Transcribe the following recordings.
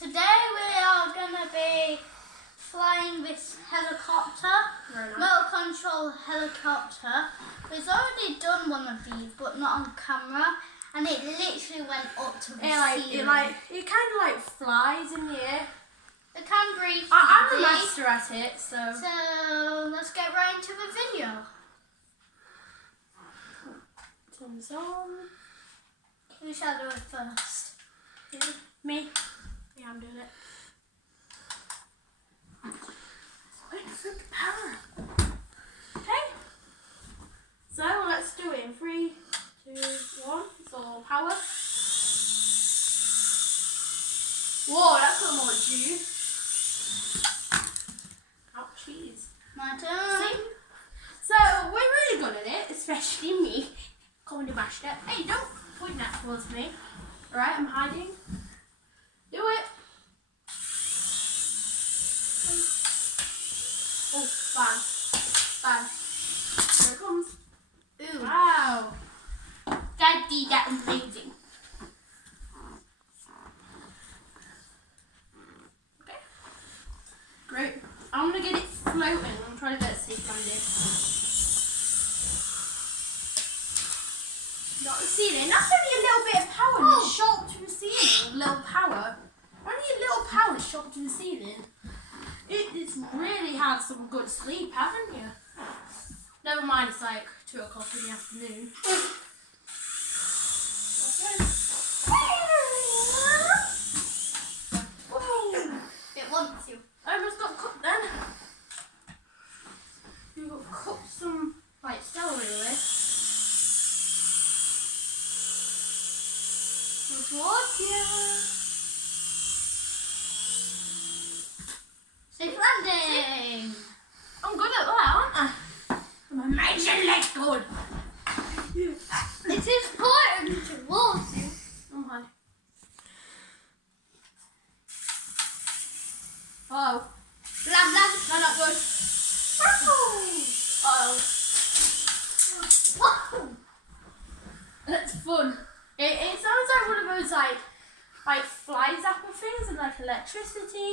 Today we are going to be flying this helicopter, motor control helicopter. We've already done one of these, but not on camera, and it literally went up to the ceiling. It kind of like flies in the air. It can breathe. I'm the master at it, so let's get right into the video. Turns on. Who shall do it first? Yeah. Me. Yeah, I'm doing it. Wait for the power. Okay. So let's do it in 3, 2, 1. It's all power. Whoa, that's got more juice. Ouchies. My turn. See? So we're really good at it, especially me. Coming to bash it. Hey, don't point that towards me. Alright, I'm hiding. Do it. Oh, bang. Bang. Here it comes. Ooh. Wow. Daddy, that was amazing. Okay. Great. I'm going to get it floating. I'm trying to get it safe landed. Not the ceiling. That's only a little bit of power. Oh. It's shot to the ceiling. A little power. Only a little power is shot to the ceiling. It's really had some good sleep, haven't you? Never mind, it's like 2 o'clock in the afternoon. It wants you. I almost got cooked then. You got cooked some like celery with. Towards you. Safe landing. I'm good at that, aren't I? I'm amazingly good. It is important towards you. Okay. Oh. Blah blah. No, not good. Uh-oh. Whoa. That's fun. It sounds like one of those like fly zapper things and like electricity.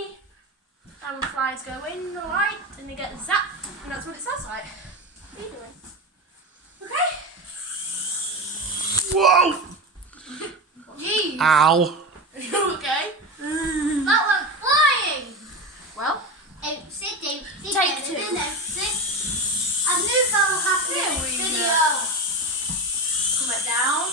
And when flies go in the light and they get zapped, and that's what it sounds like. What are you doing? Okay. Whoa! Jeez. Ow! Are you okay? That went flying. Well, Sit. Take 2. I knew that would happen in Here this we video. go. Come it down.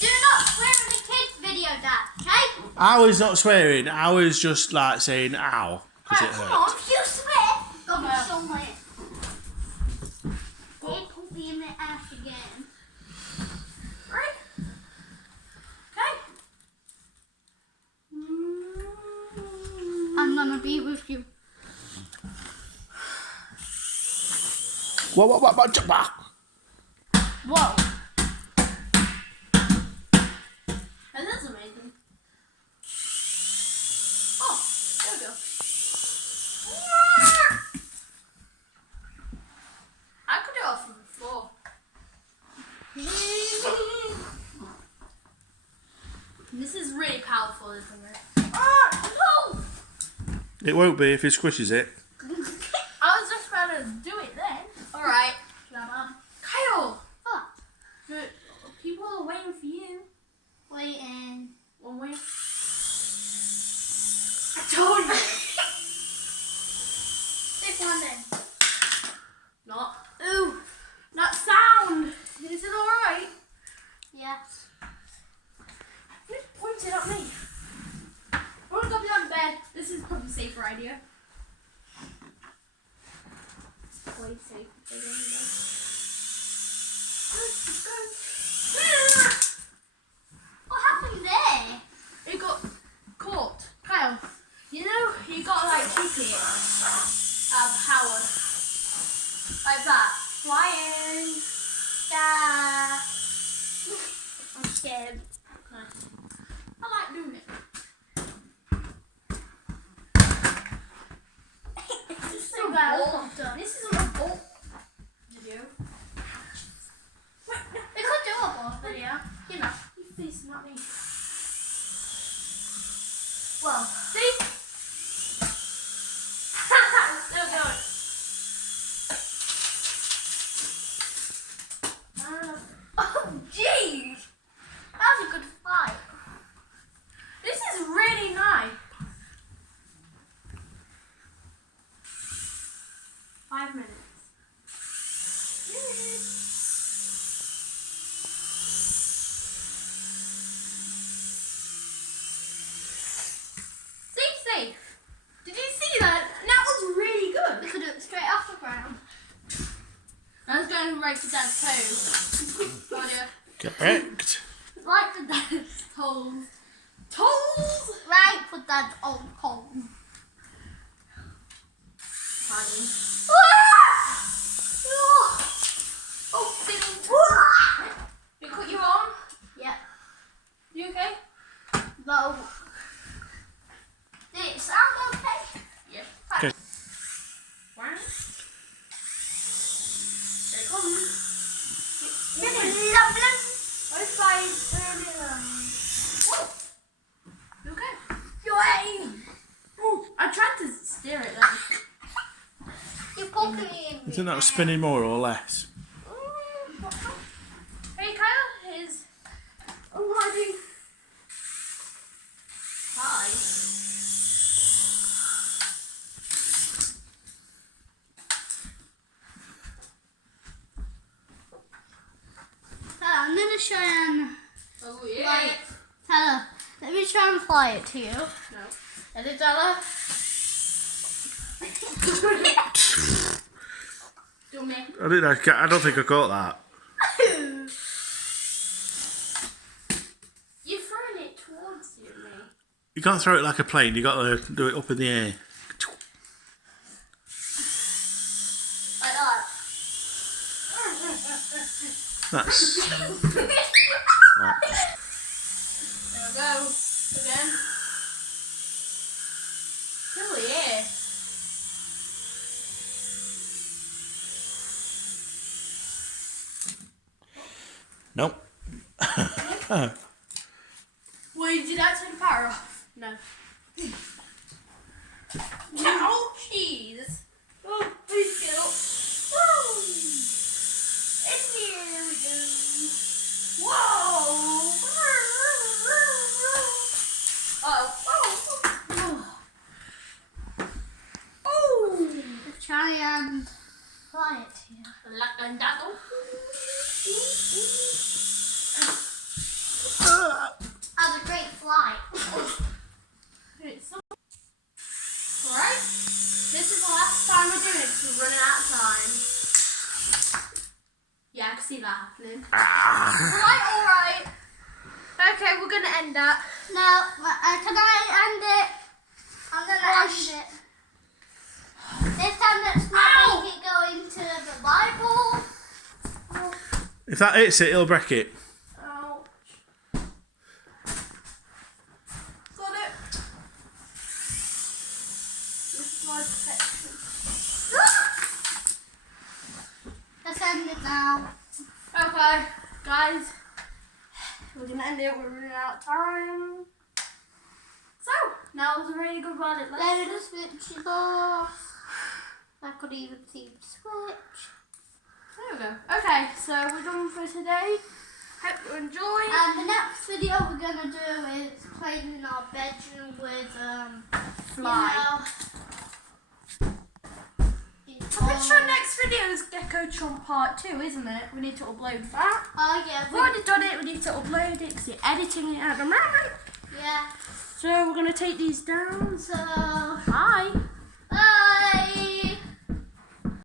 Do not swear in the kids' video, Dad. Okay? I was not swearing, I was just like saying ow, because it Come hurt. on. If you swear, go No. somewhere. It will be in the ass again. Right? Okay. I'm gonna be with you. What? Whoa. And that's amazing. Oh, there we go. I could do it off from the floor. This is really powerful, isn't it? Oh, no! It won't be if he squishes it. I was just about to do it then. Alright. Kyle! What? People are waiting for you. Waiting. One way. I told you! Safe landing. Not. Ooh! That sound! Is it alright? Yes. You pointed at me. I want to go behind the bed. This is probably a safer idea. Way safer. What happened there? It got caught. Kyle, you know, you gotta like keep it power. Like that. Flying. Dad. I'm scared. I like doing it. This is So a bad. helicopter. This isn't a boat video. Wait, no. We could do a ball video. You know, you're facing at me. Well, See? Still going. oh jeez, that was a good fight. This is really nice. 5 minutes. See? Did you see that? That was really good. We could do it straight off the ground. I was going right for Dad's toes. Oh dear. Correct. Right for Dad's toes. Toes! Right for that old home. Pardon. Oh, feeling. You cut your arm? Yeah. You okay? No. Did it sound okay? Yeah. Okay. Wow. Here it comes. Lovely. What if I turn it on? You okay? Yay! Ooh, I tried to steer it then. You're poking me in. Isn't that spinning more or less? Hey Kyle, here's arriving. Hi. So I'm gonna try and Oh fly yeah. it. Tyler, let me try and fly it to you. No. Edit Della. Do me. I don't think I caught that. You're throwing it towards you, me. You can't throw it like a plane. You got to do it up in the air. Like that. That's. There we go. Again. Still here. Nope. Wait, did I turn the power off? No. Oh, jeez. Oh, please get up. Woo! And here we go. Whoa! Oh. Oh. Let's try and fly it to you. Like a dazzle. Have a great flight. It's so alright. This is the last time we're doing it because we're running out of time. Yeah, I can see that happening. Alright. Okay, we're gonna end that. Now, can I end it? I'm gonna end it. This time let's not make it go into the Bible. If that hits it, it'll break it. Ouch. Got it. This is my protection. Let's end it now. Okay, guys. We're gonna end it. We're running out of time. So, now was a really good one. Let's Let the switch is off. I could even see the switch. There we go. Okay, so we're done for today. Hope you enjoyed. And the next video we're gonna do is playing in our bedroom with Fly. I'm pretty sure next video is Gecko Trump Part 2, isn't it? We need to upload that. Oh yeah, We've already done it. We need to upload it because you're editing it at the moment. yeah. So we're going to take these down. So Bye.